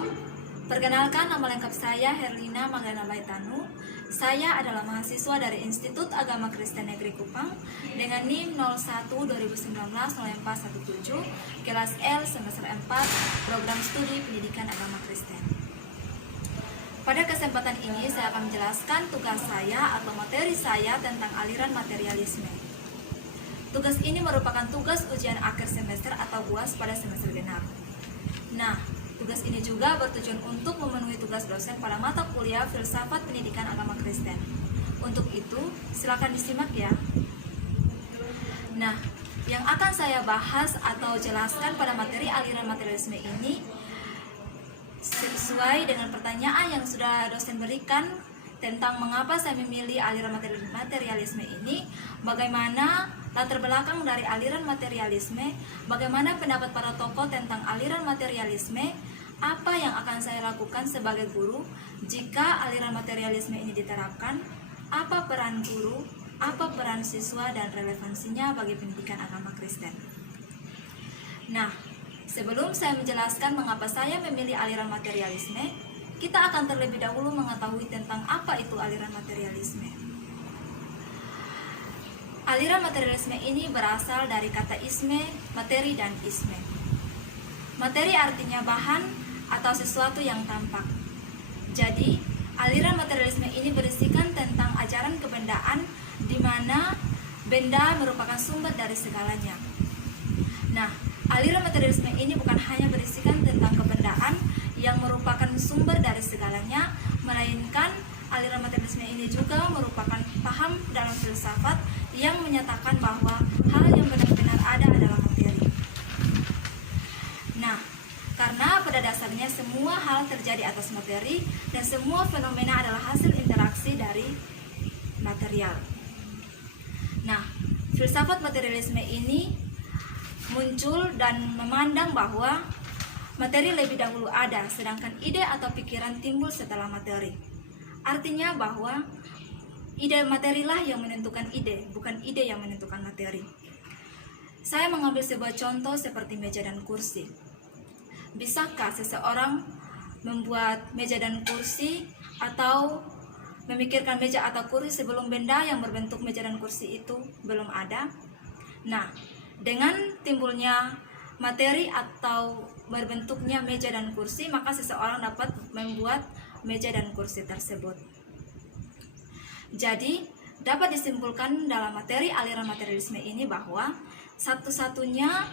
Shalom, perkenalkan nama lengkap saya Herlina Magdalena Baitanu. Saya adalah mahasiswa dari Institut Agama Kristen Negeri Kupang dengan NIM 01-2019-0417, kelas L semester 4, program studi pendidikan agama Kristen. Pada kesempatan ini saya akan menjelaskan tugas saya atau materi saya tentang aliran materialisme. Tugas ini merupakan tugas ujian akhir semester atau UAS pada semester genap. Nah, tugas ini juga bertujuan untuk memenuhi tugas dosen pada mata kuliah Filsafat Pendidikan Agama Kristen. Untuk itu, silakan disimak ya. Nah, yang akan saya bahas atau jelaskan pada materi aliran materialisme ini sesuai dengan pertanyaan yang sudah dosen berikan tentang mengapa saya memilih aliran materialisme ini, bagaimana latar belakang dari aliran materialisme, bagaimana pendapat para tokoh tentang aliran materialisme, apa yang akan saya lakukan sebagai guru jika aliran materialisme ini diterapkan, apa peran guru, apa peran siswa, dan relevansinya bagi pendidikan agama Kristen. Nah, sebelum saya menjelaskan mengapa saya memilih aliran materialisme, kita akan terlebih dahulu mengetahui tentang apa itu aliran materialisme. Aliran materialisme ini berasal dari kata isme, materi, dan isme. Materi artinya bahan atau sesuatu yang tampak. Jadi, aliran materialisme ini berisikan tentang ajaran kebendaan di mana benda merupakan sumber dari segalanya. Nah, aliran materialisme ini bukan hanya berisikan tentang kebendaan yang merupakan sumber dari segalanya, melainkan aliran materialisme ini juga merupakan paham dalam filsafat yang menyatakan bahwa hal yang benar-benar ada adalah materi. Nah, karena pada dasarnya semua hal terjadi atas materi dan semua fenomena adalah hasil interaksi dari material. Nah, filsafat materialisme ini muncul dan memandang bahwa materi lebih dahulu ada, sedangkan ide atau pikiran timbul setelah materi. Artinya bahwa ide materilah yang menentukan ide, bukan ide yang menentukan materi. Saya mengambil sebuah contoh seperti meja dan kursi. Bisakah seseorang membuat meja dan kursi atau memikirkan meja atau kursi sebelum benda yang berbentuk meja dan kursi itu belum ada? Nah, dengan timbulnya materi atau berbentuknya meja dan kursi, maka seseorang dapat membuat meja dan kursi tersebut. Jadi, dapat disimpulkan dalam materi aliran materialisme ini bahwa satu-satunya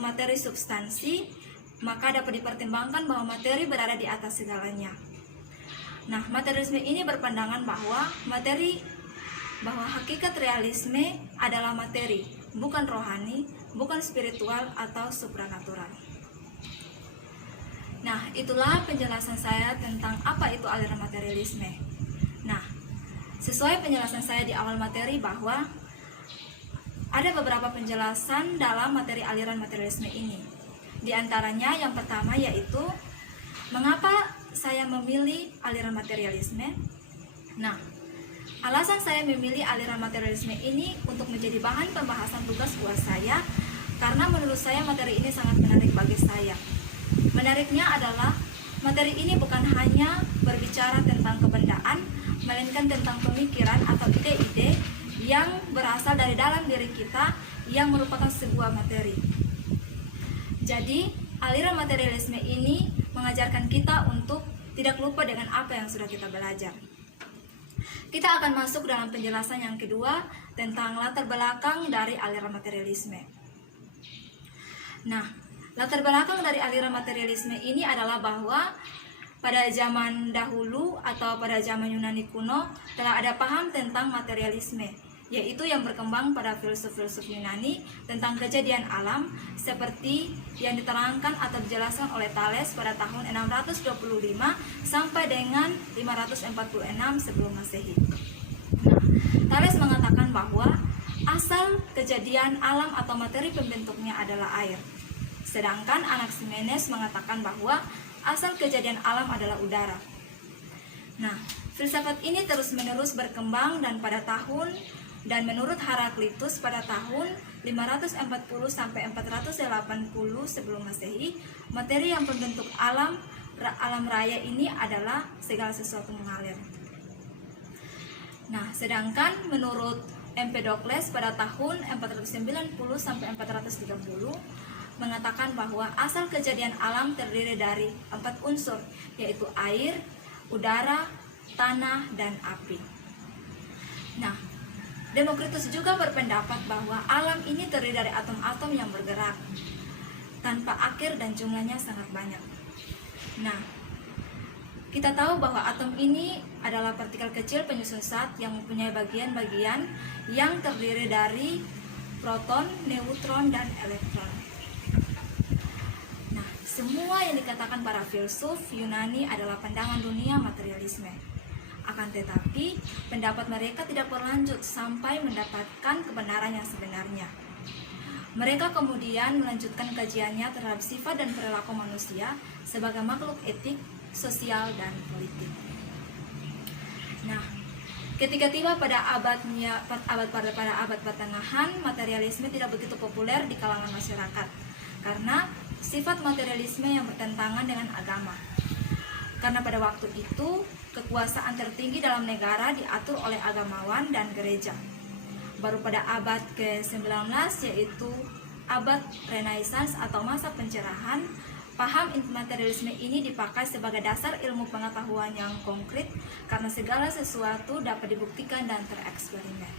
materi substansi, maka dapat dipertimbangkan bahwa materi berada di atas segalanya. Nah, materialisme ini berpandangan bahwa hakikat realisme adalah materi, bukan rohani, bukan spiritual atau supranatural. Nah, itulah penjelasan saya tentang apa itu aliran materialisme. Nah, sesuai penjelasan saya di awal materi bahwa ada beberapa penjelasan dalam materi aliran materialisme ini. Di antaranya yang pertama yaitu mengapa saya memilih aliran materialisme. Nah, alasan saya memilih aliran materialisme ini untuk menjadi bahan pembahasan tugas UAS saya karena menurut saya materi ini sangat menarik bagi saya. Menariknya adalah materi ini bukan hanya berbicara tentang kebendaan, melainkan tentang pemikiran atau ide-ide yang berasal dari dalam diri kita yang merupakan sebuah materi. Jadi, aliran materialisme ini mengajarkan kita untuk tidak lupa dengan apa yang sudah kita belajar. Kita akan masuk dalam penjelasan yang kedua tentang latar belakang dari aliran materialisme. Nah, latar belakang dari aliran materialisme ini adalah bahwa pada zaman dahulu atau pada zaman Yunani kuno telah ada paham tentang materialisme, yaitu yang berkembang pada filsuf-filsuf Yunani tentang kejadian alam seperti yang diterangkan atau dijelaskan oleh Thales pada tahun 625 sampai dengan 546 sebelum Masehi. Nah, Thales mengatakan bahwa asal kejadian alam atau materi pembentuknya adalah air. Sedangkan Anaximenes mengatakan bahwa asal kejadian alam adalah udara. Nah, filsafat ini terus-menerus berkembang dan menurut Heraklitus pada tahun 540 sampai 480 sebelum Masehi, materi yang berbentuk alam raya ini adalah segala sesuatu mengalir. Nah, sedangkan menurut Empedokles pada tahun 490 sampai 430 mengatakan bahwa asal kejadian alam terdiri dari 4 unsur, yaitu air, udara, tanah, dan api. Nah, Demokritus juga berpendapat bahwa alam ini terdiri dari atom-atom yang bergerak tanpa akhir dan jumlahnya sangat banyak. Nah, kita tahu bahwa atom ini adalah partikel kecil penyusun zat yang mempunyai bagian-bagian yang terdiri dari proton, neutron, dan elektron. Nah, semua yang dikatakan para filsuf Yunani adalah pandangan dunia materialisme. Akan tetapi, pendapat mereka tidak berlanjut sampai mendapatkan kebenaran yang sebenarnya. Mereka kemudian melanjutkan kajiannya terhadap sifat dan perilaku manusia sebagai makhluk etik, sosial, dan politik. Nah, ketika tiba pada abad pertengahan, materialisme tidak begitu populer di kalangan masyarakat karena sifat materialisme yang bertentangan dengan agama. Karena pada waktu itu, kekuasaan tertinggi dalam negara diatur oleh agamawan dan gereja. Baru pada abad ke-19, yaitu abad Renaissance atau masa pencerahan, paham materialisme ini dipakai sebagai dasar ilmu pengetahuan yang konkret karena segala sesuatu dapat dibuktikan dan tereksperimen.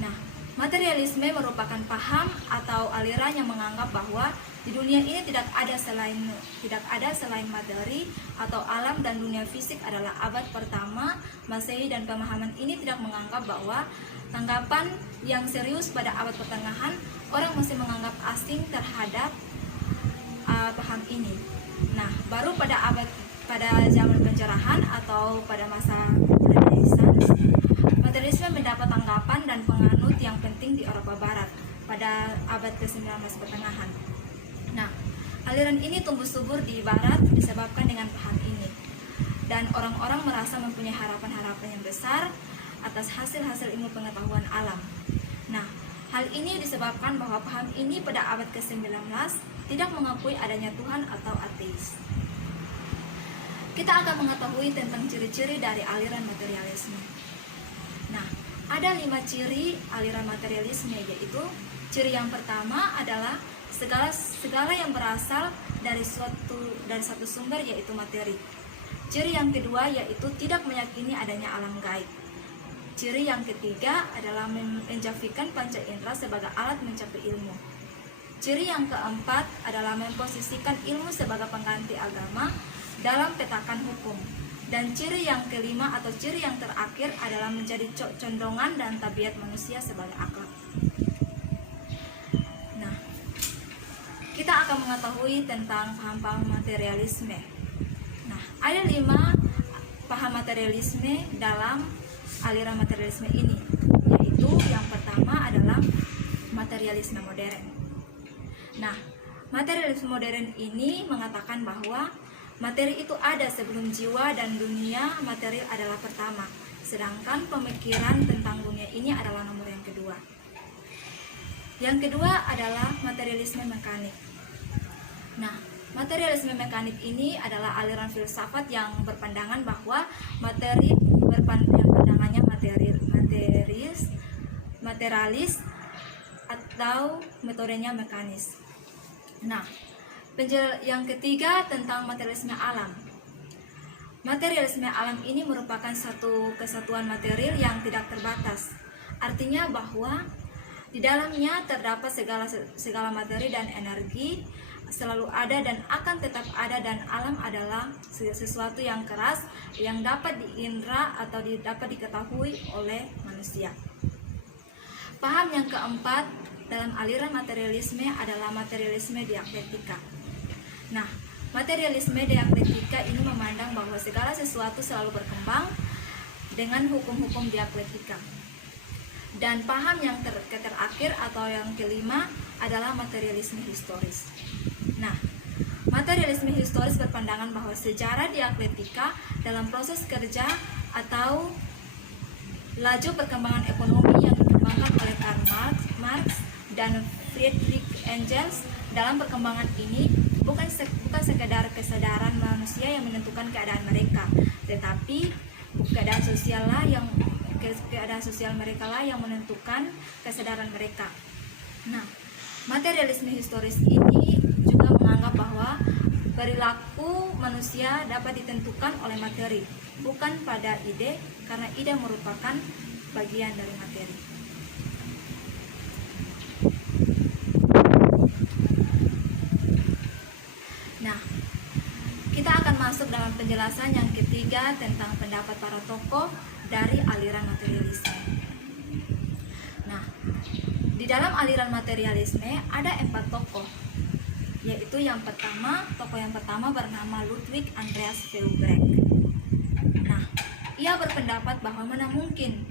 Nah, materialisme merupakan paham atau aliran yang menganggap bahwa di dunia ini tidak ada selain materi atau alam, dan dunia fisik adalah abad pertama Masehi, dan pemahaman ini tidak menganggap bahwa tanggapan yang serius pada abad pertengahan orang masih menganggap asing terhadap paham ini. Nah, baru pada zaman pencerahan atau pada masa Renaissance, materialisme mendapat tanggapan dan penganut yang penting di Eropa Barat pada abad ke-19 pertengahan. Nah, aliran ini tumbuh subur di Barat disebabkan dengan paham ini, dan orang-orang merasa mempunyai harapan-harapan yang besar atas hasil-hasil ilmu pengetahuan alam. Nah, hal ini disebabkan bahwa paham ini pada abad ke-19 tidak mengakui adanya Tuhan atau ateis. Kita akan mengetahui tentang ciri-ciri dari aliran materialisme. Nah, ada 5 ciri aliran materialisme, yaitu ciri yang pertama adalah segala yang berasal dari satu sumber, yaitu materi. Ciri yang kedua yaitu tidak meyakini adanya alam gaib. Ciri yang ketiga adalah menjadikan panca indera sebagai alat mencapai ilmu. Ciri yang keempat adalah memposisikan ilmu sebagai pengganti agama dalam petakan hukum. Dan ciri yang kelima atau ciri yang terakhir adalah menjadi condongan dan tabiat manusia sebagai akhlak. Kita akan mengetahui tentang paham-paham materialisme. Nah, ada 5 paham materialisme dalam aliran materialisme ini, yaitu yang pertama adalah materialisme modern. Nah, materialisme modern ini mengatakan bahwa materi itu ada sebelum jiwa dan dunia materi adalah pertama, sedangkan pemikiran tentang dunia ini adalah nomor yang kedua. Yang kedua adalah materialisme mekanik. Nah, materialisme mekanik ini adalah aliran filsafat yang berpandangan bahwa materi pandangannya materalis atau metodenya mekanis. Nah, yang ketiga tentang materialisme alam. Materialisme alam ini merupakan satu kesatuan material yang tidak terbatas. Artinya bahwa di dalamnya terdapat segala materi dan energi selalu ada dan akan tetap ada, dan alam adalah sesuatu yang keras yang dapat diindra atau dapat diketahui oleh manusia. Paham yang keempat dalam aliran materialisme adalah materialisme dialektika. Nah, materialisme dialektika ini memandang bahwa segala sesuatu selalu berkembang dengan hukum-hukum dialektika. Dan paham yang terakhir atau yang kelima adalah materialisme historis. Nah, materialisme historis berpandangan bahwa sejarah dialektika dalam proses kerja atau laju perkembangan ekonomi yang dikembangkan oleh Karl Marx dan Friedrich Engels. Dalam perkembangan ini bukan sekedar kesadaran manusia yang menentukan keadaan mereka, tetapi keadaan sosial mereka lah yang menentukan kesadaran mereka. Nah, materialisme historis ini juga menganggap bahwa perilaku manusia dapat ditentukan oleh materi, bukan pada ide, karena ide merupakan bagian dari materi. Nah, kita akan masuk dalam penjelasan yang ketiga tentang pendapat para tokoh dari aliran materialisme. Nah, di dalam aliran materialisme ada 4 tokoh, yaitu tokoh yang pertama bernama Ludwig Andreas Feuerbach. Nah, ia berpendapat bahwa mana mungkin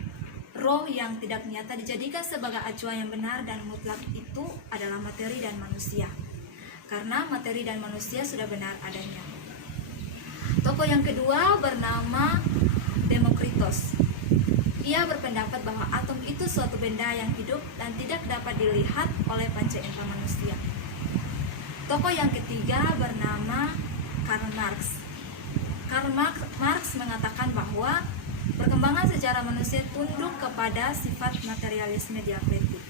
roh yang tidak nyata dijadikan sebagai acuan yang benar dan mutlak itu adalah materi dan manusia, karena materi dan manusia sudah benar adanya. Tokoh yang kedua bernama Demokritos. Ia berpendapat bahwa atom itu suatu benda yang hidup dan tidak dapat dilihat oleh panca indera manusia. Tokoh yang ketiga bernama Karl Marx. Karl Marx mengatakan bahwa perkembangan sejarah manusia tunduk kepada sifat materialisme dialektik.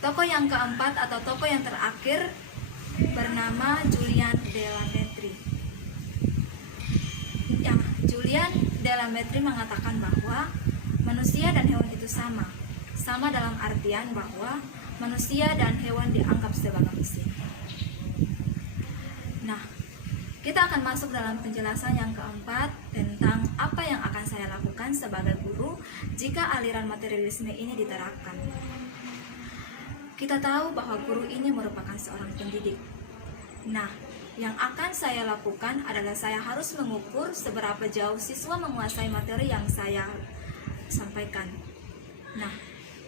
Tokoh yang keempat atau tokoh yang terakhir bernama Julian de la Mettrie. Julian de la Mettrie mengatakan bahwa manusia dan hewan itu sama dalam artian bahwa manusia dan hewan dianggap sebagai mesin. Nah, kita akan masuk dalam penjelasan yang keempat tentang apa yang akan saya lakukan sebagai guru jika aliran materialisme ini diterapkan. Kita tahu bahwa guru ini merupakan seorang pendidik. Nah, yang akan saya lakukan adalah saya harus mengukur seberapa jauh siswa menguasai materi yang saya sampaikan. Nah,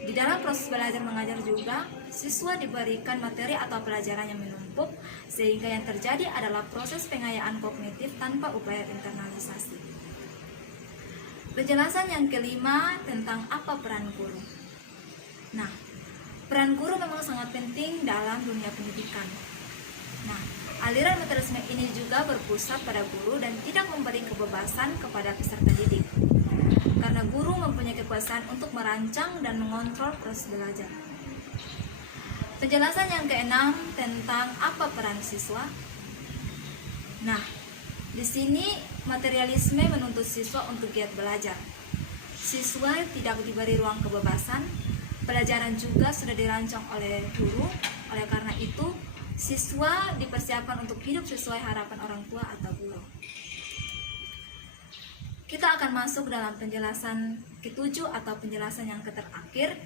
di dalam proses belajar mengajar juga, siswa diberikan materi atau pelajaran yang menumpuk, sehingga yang terjadi adalah proses pengayaan kognitif tanpa upaya internalisasi. Penjelasan yang kelima tentang apa peran guru. Nah, peran guru memang sangat penting dalam dunia pendidikan. Nah, aliran materialisme ini juga berpusat pada guru dan tidak memberi kebebasan kepada peserta didik, karena guru mempunyai kekuasaan untuk merancang dan mengontrol proses belajar. Penjelasan yang keenam tentang apa peran siswa. Nah, di sini materialisme menuntut siswa untuk giat belajar. Siswa tidak diberi ruang kebebasan, pelajaran juga sudah dirancang oleh guru. Oleh karena itu, siswa dipersiapkan untuk hidup sesuai harapan orang tua atau guru. Kita akan masuk dalam penjelasan ketujuh atau penjelasan yang terakhir,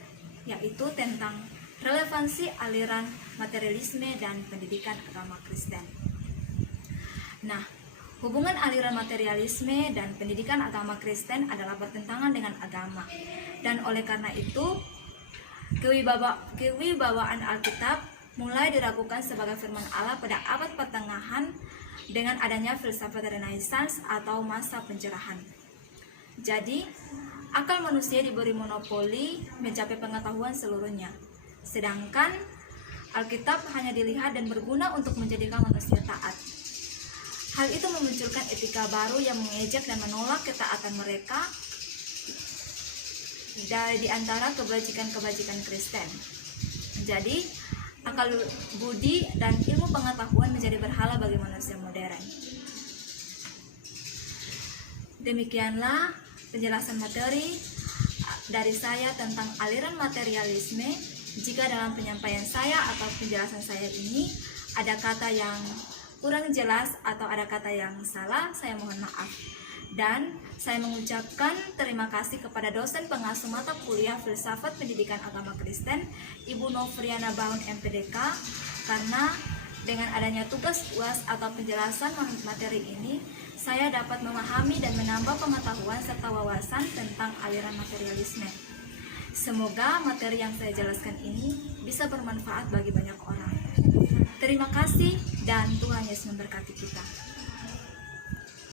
yaitu tentang relevansi aliran materialisme dan pendidikan agama Kristen. Nah, hubungan aliran materialisme dan pendidikan agama Kristen adalah bertentangan dengan agama, dan oleh karena itu kewibawaan Alkitab mulai diragukan sebagai firman Allah pada abad pertengahan dengan adanya filsafat Renaissance atau masa pencerahan. Jadi, akal manusia diberi monopoli mencapai pengetahuan seluruhnya, sedangkan Alkitab hanya dilihat dan berguna untuk menjadikan manusia taat. Hal itu memunculkan etika baru yang mengejek dan menolak ketaatan mereka dari antara kebajikan-kebajikan Kristen. Jadi, akal budi dan ilmu pengetahuan menjadi berhala bagi manusia modern. Demikianlah penjelasan materi dari saya tentang aliran materialisme. Jika dalam penyampaian saya atau penjelasan saya ini ada kata yang kurang jelas atau ada kata yang salah, saya mohon maaf. Dan saya mengucapkan terima kasih kepada dosen pengasuh mata kuliah Filsafat Pendidikan Agama Kristen, Ibu Novriana Baun MPDK, karena dengan adanya tugas UAS atau penjelasan materi ini, saya dapat memahami dan menambah pengetahuan serta wawasan tentang aliran materialisme. Semoga materi yang saya jelaskan ini bisa bermanfaat bagi banyak orang. Terima kasih dan Tuhan Yesus memberkati kita.